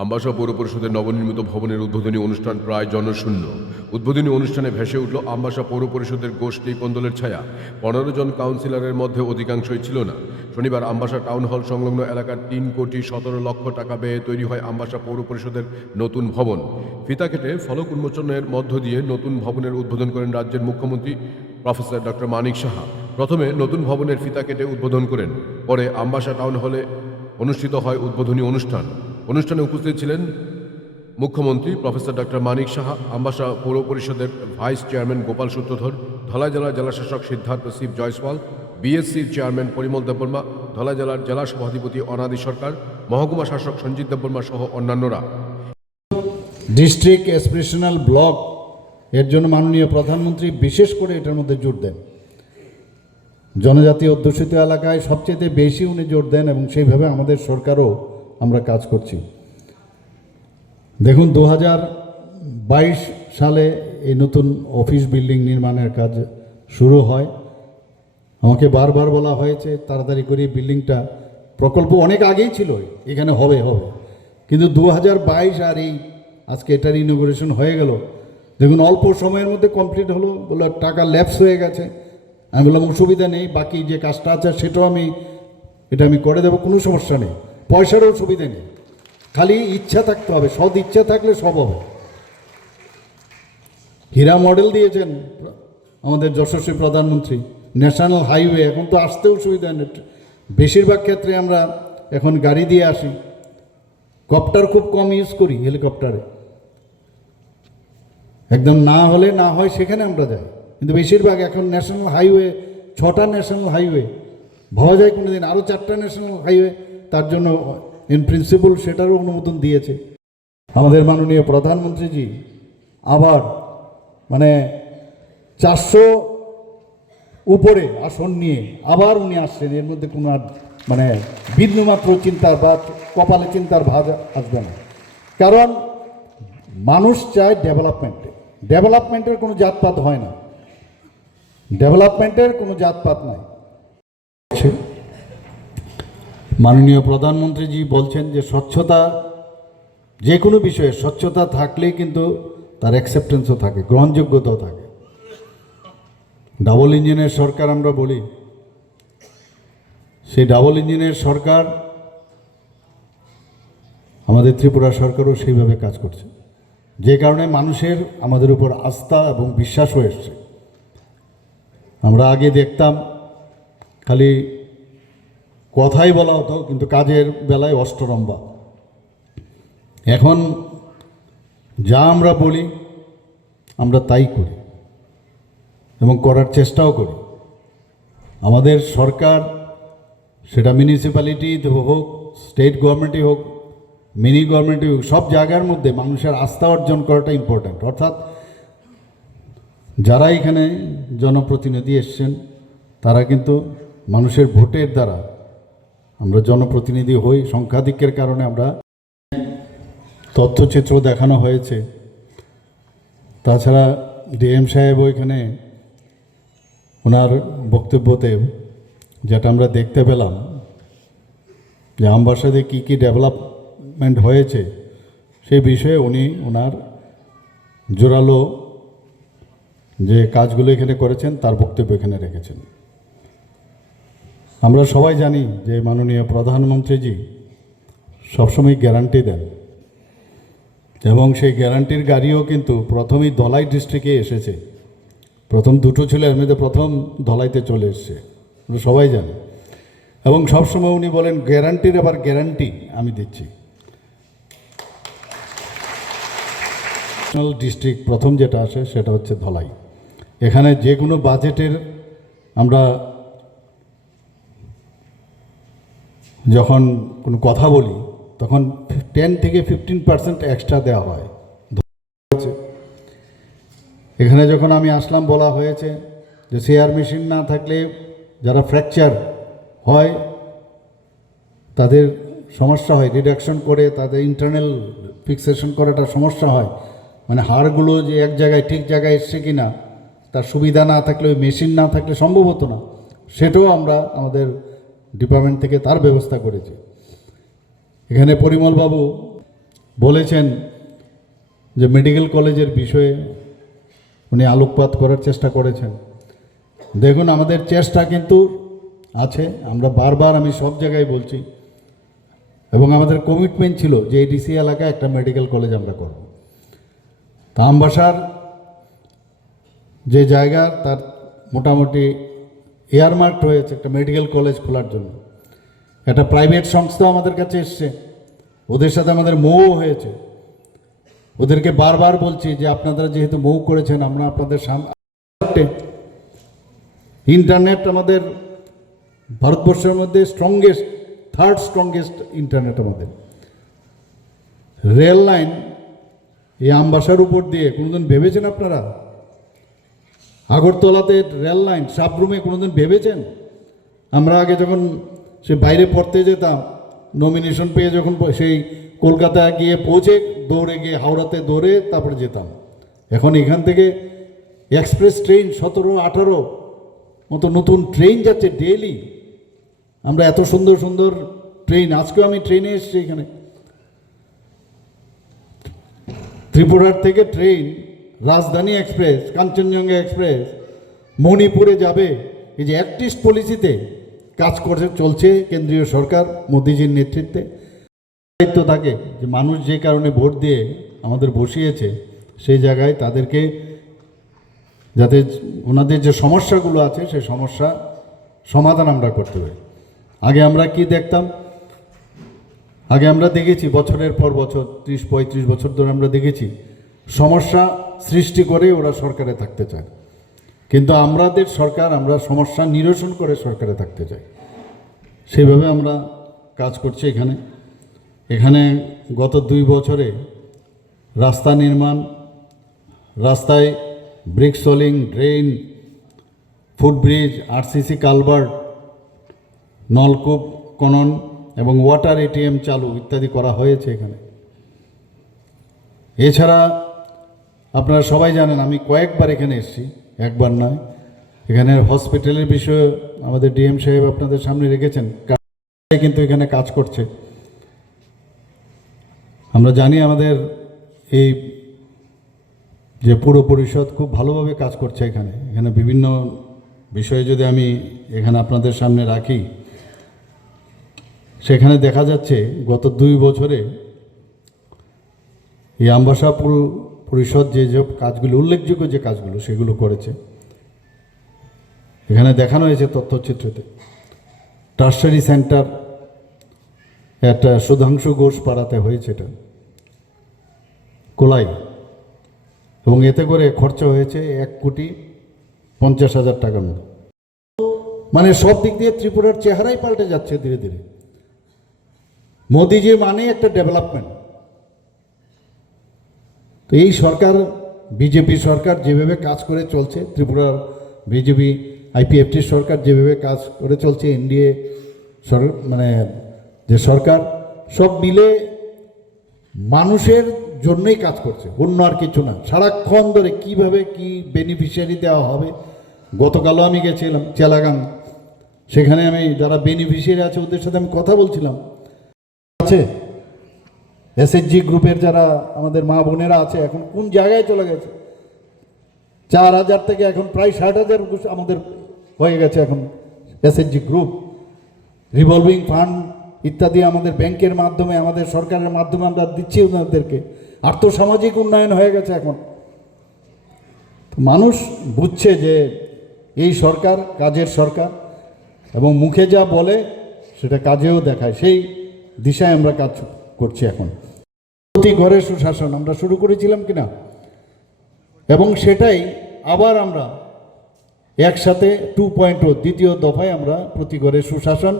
আমবাসা পৌর পরিষদের নবনির্মিত ভবনের উদ্বোধনী অনুষ্ঠান প্রায় জনশূন্য। উদ্বোধনী অনুষ্ঠানে ভেসে উঠল আমবাসা পৌর পরিষদের গোষ্ঠী কোন্দলের ছায়া। 15 জন কাউন্সিলরের মধ্যে অধিকাংশই ছিল না। শনিবার আমবাসা টাউন হল সংলগ্ন এলাকার 3,17,00,000 টাকা ব্যয়ে তৈরি হয় আমবাসা পৌর পরিষদের নতুন ভবন। ফিতা কেটে ফলক উন্মোচনের মধ্য দিয়ে নতুন ভবনের উদ্বোধন করেন রাজ্যের মুখ্যমন্ত্রী প্রফেসর ডক্টর মানিক সাহা। প্রথমে নতুন ভবনের ফিতা কেটে উদ্বোধন করেন, পরে আমবাসা টাউন হলে অনুষ্ঠিত হয় উদ্বোধনী অনুষ্ঠান। অনুষ্ঠানে উপস্থিত ছিলেন মুখ্যমন্ত্রী প্রফেসর ডক্টর মানিক সাহা, আমবাসা পৌর পরিষদের ভাইস চেয়ারম্যান গোপাল সূত্রধর, ধলাই জেলার জেলাশাসক সিদ্ধার্থ শিব জয়সওয়াল, বিএসসির চেয়ারম্যান পরিমল দেববর্মা, ধলাই জেলার জেলা সভাধিপতি অনাদি সরকার, মহকুমা শাসক সঞ্জিত দেববর্মা সহ অন্যান্যরা। ডিস্ট্রিক্ট অ্যাসপিরেশনাল ব্লক এর জন্য মাননীয় প্রধানমন্ত্রী বিশেষ করে এটার মধ্যে জোর দেন। জনজাতি অধ্যুষিত এলাকায় সবচেয়ে বেশি উনি জোর দেন এবং সেইভাবে আমাদের সরকারও আমরা কাজ করছি। দেখুন 2022 সালে এই নতুন অফিস বিল্ডিং নির্মাণের কাজ শুরু হয়। আমাকে বারবার বলা হয়েছে তাড়াতাড়ি করে বিল্ডিংটা, প্রকল্প অনেক আগেই ছিল এখানে হবে, কিন্তু 2022 আর এই আজকে এটার ইনোগ্রেশন হয়ে গেল। দেখুন অল্প সময়ের মধ্যে কমপ্লিট হলো, বললো টাকা ল্যাপস হয়ে গেছে। আমি বললাম অসুবিধা নেই, বাকি যে কাজটা আছে সেটাও আমি করে দেবো, কোনো সমস্যা নেই, পয়সারও অসুবিধা নেই, খালি ইচ্ছা থাকতে হবে, সৎ ইচ্ছা থাকলে সব হবে। হীরা মডেল দিয়েছেন আমাদের যশস্বী প্রধানমন্ত্রী, ন্যাশনাল হাইওয়ে, এখন তো আসতেও সুবিধা নেই, বেশিরভাগ ক্ষেত্রে আমরা এখন গাড়ি দিয়ে আসি, কপ্টার খুব কম ইউজ করি, হেলিকপ্টারে একদম না হলে না হয় সেখানে আমরা যাই, কিন্তু বেশিরভাগ এখন ন্যাশনাল হাইওয়ে, 6টা ন্যাশনাল হাইওয়ে, ভাবা যায় কোনো দিন আরও 4টা ন্যাশনাল হাইওয়ে, তার জন্য ইন প্রিন্সিপাল সেটারও অনুমোদন দিয়েছে আমাদের মাননীয় প্রধানমন্ত্রীজি। আবার 400 উপরে আসন নিয়ে আবার উনি আসছেন, এর মধ্যে কোনো আর বিন্দুমাত্র চিন্তার বা কপালে চিন্তার ভাঁজ আসবে না। কারণ মানুষ চায় ডেভেলপমেন্টের কোনো জাতপাত হয় না, ডেভেলপমেন্টের কোনো জাতপাত নাই। মাননীয় প্রধানমন্ত্রীজি বলছেন যে স্বচ্ছতা, যে কোনো বিষয়ে স্বচ্ছতা থাকলেই কিন্তু তার অ্যাকসেপ্টেন্সও থাকে, গ্রহণযোগ্যতাও থাকে। ডাবল ইঞ্জিনের সরকার আমরা বলি, সেই ডাবল ইঞ্জিনের সরকার আমাদের ত্রিপুরা সরকারও সেইভাবে কাজ করছে, যে কারণে মানুষের আমাদের উপর আস্থা এবং বিশ্বাসও এসছে। আমরা আগে দেখতাম খালি কথাই বলা হতো, কিন্তু কাজের বেলায় অষ্টরম্ভা। এখন যা আমরা বলি আমরা তাই করি এবং করার চেষ্টাও করি। আমাদের সরকার, সেটা মিউনিসিপ্যালিটি হোক, স্টেট গভর্নমেন্টই হোক, মিনি গভর্নমেন্টই হোক, সব জায়গার মধ্যে মানুষের আস্থা অর্জন করাটা ইম্পর্ট্যান্ট। অর্থাৎ যারা এখানে জনপ্রতিনিধি এসছেন তারা কিন্তু মানুষের ভোটের দ্বারা আমরা জনপ্রতিনিধি হই, সংখ্যাধিক্যের কারণে আমরা তথ্যচিত্র দেখানো হয়েছে। তাছাড়া ডিএম সাহেব ওইখানে ওনার বক্তব্যতে যেটা আমরা দেখতে পেলাম যে আমবাসাতে কী কী ডেভেলপমেন্ট হয়েছে সেই বিষয়ে উনি ওনার জোরালো যে কাজগুলো এখানে করেছেন তার বক্তব্য এখানে রেখেছেন। আমরা সবাই জানি যে মাননীয় প্রধানমন্ত্রীজি সবসময় গ্যারান্টি দেন এবং সেই গ্যারান্টির গাড়িও কিন্তু প্রথমেই ধলাই ডিস্ট্রিক্টে এসেছে। প্রথম দুটো ছিল, এর মধ্যে প্রথম ধলাইতে চলে এসছে, আমরা সবাই জানি। এবং সবসময় উনি বলেন গ্যারান্টির আবার গ্যারান্টি আমি দিচ্ছি। ন্যাশনাল ডিস্ট্রিক্ট প্রথম যেটা আসে সেটা হচ্ছে ধলাই। এখানে যে কোনো বাজেটের আমরা যখন কোনো কথা বলি তখন 10 থেকে 15% এক্সট্রা দেওয়া হয়। এখানে যখন আমি আসলাম বলা হয়েছে যে সিআর মেশিন না থাকলে যারা ফ্র্যাকচার হয় তাদের সমস্যা হয়, রিডাকশন করে তাদের ইন্টারনাল ফিক্সেশন করাটা সমস্যা হয়, হাড়গুলো যে এক জায়গায় ঠিক জায়গায় এসছে কি না তার সুবিধা না থাকলে, ওই মেশিন না থাকলে সম্ভব হতো না। সেটাও আমরা আমাদের ডিপার্টমেন্ট থেকে তার ব্যবস্থা করেছি। এখানে পরিমলবাবু বলেছেন যে মেডিকেল কলেজের বিষয়ে উনি আলোকপাত করার চেষ্টা করেছেন। দেখুন, আমাদের চেষ্টা কিন্তু আছে, আমরা বারবার, আমি সব জায়গায় বলছি, এবং আমাদের কমিটমেন্ট ছিল যে এই ডিসি এলাকায় একটা মেডিকেল কলেজ আমরা করব। তা আমবাসার যে জায়গা, তার মোটামুটি এয়ারমার্কড হয়েছে একটা মেডিকেল কলেজ খোলার জন্য। একটা প্রাইভেট সংস্থাও আমাদের কাছে এসছে, ওদের সাথে আমাদের মৌ হয়েছে। ওদেরকে বারবার বলছি যে আপনারা যেহেতু মৌ করেছেন, আমরা আপনাদের সামনে, ইন্টারনেট আমাদের ভারতবর্ষের মধ্যে থার্ড স্ট্রংগেস্ট ইন্টারনেট আমাদের। রেল লাইন এই আমবাসার উপর দিয়ে কোনোদিন ভেবেছেন আপনারা? আগরতলাতে রেল লাইন, সাবরুমে কোনোদিন ভেবেছেন? আমরা আগে যখন সে বাইরে পড়তে যেতাম, নমিনেশন পেয়ে যখন সেই কলকাতায় গিয়ে পৌঁছে দৌড়ে গিয়ে হাওড়াতে দৌড়ে তারপরে যেতাম। এখন এখান থেকে এক্সপ্রেস ট্রেন 17-18 মতো নতুন ট্রেন যাচ্ছে ডেইলি। আমরা এত সুন্দর সুন্দর ট্রেন, আজকেও আমি ট্রেনে এসেছি এখানে, ত্রিপুরার থেকে ট্রেন, রাজধানী এক্সপ্রেস, কাঞ্চনজঙ্ঘা এক্সপ্রেস মণিপুরে যাবে। এই যে অ্যাক্টিস্ট পলিসিতে কাজ করে চলছে কেন্দ্রীয় সরকার মোদিজির নেতৃত্বে। দায়িত্ব থাকে যে মানুষ যে কারণে ভোট দিয়ে আমাদের বসিয়েছে, সেই জায়গায় তাদেরকে যাতে ওনাদের যে সমস্যাগুলো আছে সেই সমস্যা সমাধান আমরা করতে পারি। আগে আমরা কি দেখতাম? আগে আমরা দেখেছি বছরের পর বছর, 30-35 বছর ধরে আমরা দেখেছি সমস্যা সৃষ্টি করে ওরা সরকারে থাকতে চায়, কিন্তু আমাদের সরকার, আমরা সমস্যা নিরসন করে সরকারে থাকতে চাই। সেইভাবে আমরা কাজ করছি এখানে। এখানে গত 2 বছরে রাস্তা নির্মাণ, রাস্তায় brick সোলিং, drain, footbridge, RCC culvert, নলকূপ খনন এবং ওয়াটার এটিএম চালু ইত্যাদি করা হয়েছে এখানে। এছাড়া আপনারা সবাই জানেন আমি কয়েকবার এখানে এসেছি, একবার নয়। এখানে হসপিটালের বিষয়ে আমাদের ডিএম সাহেব আপনাদের সামনে রেখেছেন, কিন্তু এখানে কাজ করছে। আমরা জানি আমাদের এই যে পুর পরিষদ খুব ভালোভাবে কাজ করছে এখানে। এখানে বিভিন্ন বিষয়ে যদি আমি এখানে আপনাদের সামনে রাখি, সেখানে দেখা যাচ্ছে গত 2 বছরে এই আমবাসা পুর পরিষদ যে কাজগুলো, উল্লেখযোগ্য যে কাজগুলো সেগুলো করেছে। এখানে দেখানো হয়েছে তথ্যচিত্রতে। টার্সারি সেন্টার একটা সুধাংশু ঘোষ পাড়াতে হয়েছে, এটা কোলাই, এবং এতে করে খরচা হয়েছে 1,50,00,000 টাকার মতো। মানে সব দিক দিয়ে ত্রিপুরার চেহারাই পাল্টে যাচ্ছে ধীরে ধীরে। মোদিজি মানে একটা ডেভেলপমেন্ট। তো এই সরকার, বিজেপি সরকার যেভাবে কাজ করে চলছে, ত্রিপুরার বিজেপি আইপিএফটি সরকার যেভাবে কাজ করে চলছে, এনডিএ মানে যে সরকার, সব মিলে মানুষের জন্যই কাজ করছে, অন্য আর কিছু না। সারাক্ষণ ধরে কিভাবে কি বেনিফিশিয়ারি দেওয়া হবে। গতকালও আমি গেছিলাম চেলাগাং, সেখানে আমি যারা বেনিফিশিয়ারি আছে ওদের সাথে আমি কথা বলছিলাম। আছে এসএইচজি গ্রুপের যারা আমাদের মা বোনেরা আছে, এখন কোন জায়গায় চলে গেছে। 4,000 থেকে এখন প্রায় 60,000 আমাদের হয়ে গেছে এখন এসএইচজি গ্রুপ। রিভলভিং ফান্ড ইত্যাদি আমাদের ব্যাংকের মাধ্যমে, আমাদের সরকারের মাধ্যমে আমরা দিচ্ছি ওনাদেরকে। আর্থসামাজিক উন্নয়ন হয়ে গেছে এখন। মানুষ বুঝছে যে এই সরকার কাজের সরকার, এবং মুখে যা বলে সেটা কাজেও দেখায়। সেই দিশায় আমরা কাজ করছি এখন। প্রতি ঘরে সুশাসন আমরা শুরু করেছিলাম কিনা, এবং সেটাই আবার আমরা একসাথে 2.0 দ্বিতীয় দফায় আমরা প্রতি ঘরে সুশাসন,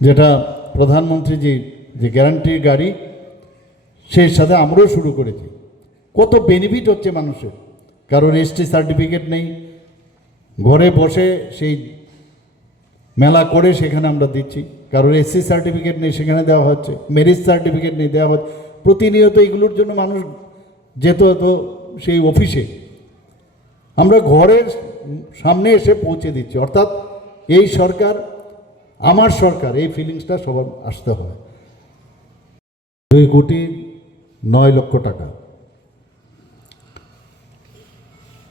যেটা প্রধানমন্ত্রীজি যে গ্যারান্টির গাড়ি, সেই সাথে আমরাও শুরু করেছি। কত বেনিফিট হচ্ছে মানুষের। কারোর এসটি সার্টিফিকেট নেই, ঘরে বসে সেই মেলা করে সেখানে আমরা দিচ্ছি। কারোর এসসি সার্টিফিকেট নেই, সেখানে দেওয়া হচ্ছে। ম্যারেজ সার্টিফিকেট নেই, দেওয়া হচ্ছে। প্রতিনিয়ত এগুলোর জন্য মানুষ যেত হতো সেই অফিসে, আমরা ঘরের সামনে এসে পৌঁছে দিচ্ছি। অর্থাৎ এই সরকার আমার সরকার, এই ফিলিংসটা সবার আসতে হয়। 2,09,00,000 টাকা।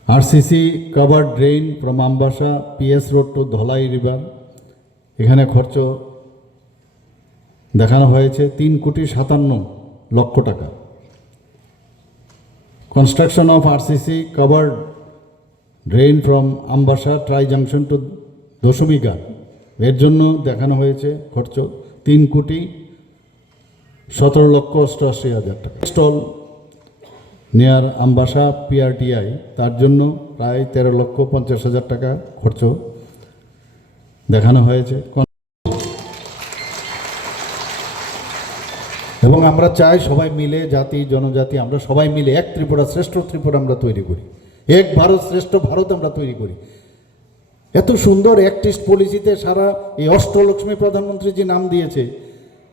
RCC covered drain from Ambassa PS road to Dhalai river, এখানে খরচ দেখানো হয়েছে 3,57,00,000 টাকা। Construction of RCC covered drain from Ambassa tri junction to Dashamighat, এর জন্য দেখানো হয়েছে খরচ 3,17,88,000 টাকা। স্টল নিয়ার আমবাসা PRTI, তার জন্য প্রায় 13,50,000 টাকা খরচ দেখানো হয়েছে। এবং আমরা চাই সবাই মিলে, জাতি জনজাতি আমরা সবাই মিলে এক ত্রিপুরা, শ্রেষ্ঠ ত্রিপুরা আমরা তৈরি করি, এক ভারত শ্রেষ্ঠ ভারত আমরা তৈরি করি। এত সুন্দর অ্যাক্টিস্ট পলিসিতে সারা এই অষ্টলক্ষ্মী প্রধানমন্ত্রী যে নাম দিয়েছে,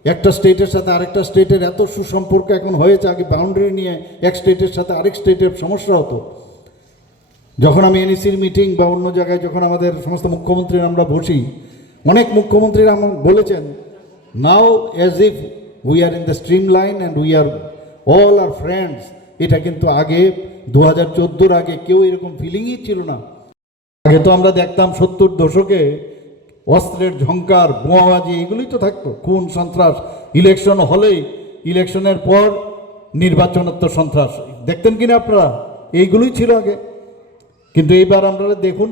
একটা স্টেটের সাথে আরেকটা স্টেটের এত সুসম্পর্ক এখন হয়েছে। আগে বাউন্ডারি নিয়ে এক স্টেটের সাথে আরেক স্টেটের সমস্যা হতো। যখন আমি NECর মিটিং বা অন্য জায়গায় যখন আমাদের সমস্ত মুখ্যমন্ত্রীরা আমরা বসি, অনেক মুখ্যমন্ত্রীরা আমার বলেছেন, now as if we are in the stream line and we are all are friends. এটা কিন্তু আগে 2014 আগে কেউ এরকম ফিলিংই ছিল না। আগে তো আমরা দেখতাম 70 দশকে অস্ত্রের ঝংকার, বোমাবাজি, এগুলোই তো থাকতো, খুন সন্ত্রাস, ইলেকশন হলেই ইলেকশনের পর নির্বাচনোত্তর সন্ত্রাস, দেখতেন কিনা আপনারা? এইগুলোই ছিল আগে। কিন্তু এইবার আপনারা দেখুন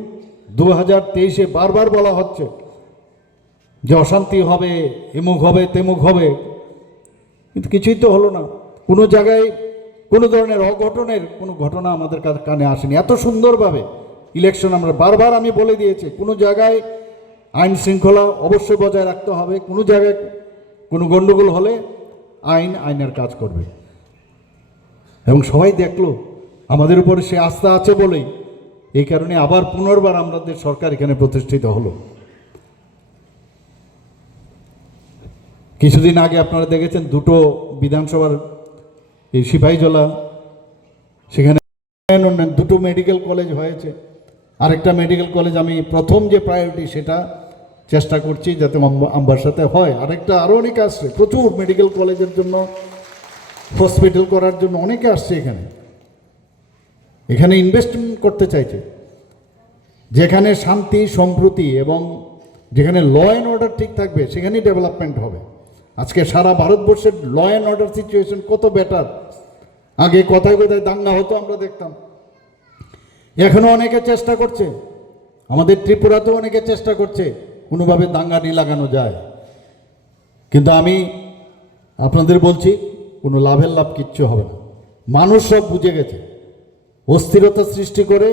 2023-এ বারবার বলা হচ্ছে যে অশান্তি হবে, এমুক হবে, তেমুক হবে, কিন্তু কিছুই তো হলো না। কোনো জায়গায় কোনো ধরনের অঘটনের কোনো ঘটনা আমাদের কানে আসেনি। এত সুন্দরভাবে ইলেকশন আমরা বারবার আমি বলে দিয়েছি, কোনো জায়গায় আইন শৃঙ্খলা অবশ্যই বজায় রাখতে হবে। কোনো জায়গায় কোনো গণ্ডগোল হলে আইনের কাজ করবে। এবং সবাই দেখলো আমাদের উপরে সে আস্থা আছে বলেই এই কারণে আবার পুনর্বার আমাদের সরকার এখানে প্রতিষ্ঠিত হলো। কিছুদিন আগে আপনারা দেখেছেন দুটো বিধানসভার এই সিপাহীজলা, সেখানে দুটো মেডিকেল কলেজ হয়েছে। আরেকটা মেডিকেল কলেজ আমি প্রথম যে প্রায়োরিটি সেটা চেষ্টা করছি যাতে আমবাসাতে হয়। আরেকটা আরও অনেকে আসছে, প্রচুর মেডিকেল কলেজের জন্য, হসপিটাল করার জন্য অনেকে আসছে এখানে। এখানে ইনভেস্টমেন্ট করতে চাইছে, যেখানে শান্তি সম্প্রীতি এবং যেখানে ল অ্যান্ড অর্ডার ঠিক থাকবে সেখানেই ডেভেলপমেন্ট হবে। আজকে সারা ভারতবর্ষের ল অ্যান্ড অর্ডার সিচুয়েশন কত বেটার। আগে কোথায় কোথায় দাঙ্গা হতো আমরা দেখতাম। এখনও অনেকে চেষ্টা করছে, আমাদের ত্রিপুরাতেও অনেকে চেষ্টা করছে কোনোভাবে দাঙ্গা লাগানো যায়। কিন্তু আমি আপনাদের বলছি কোনো লাভের লাভ কিচ্ছু হবে না। মানুষ সব বুঝে গেছে, অস্থিরতা সৃষ্টি করে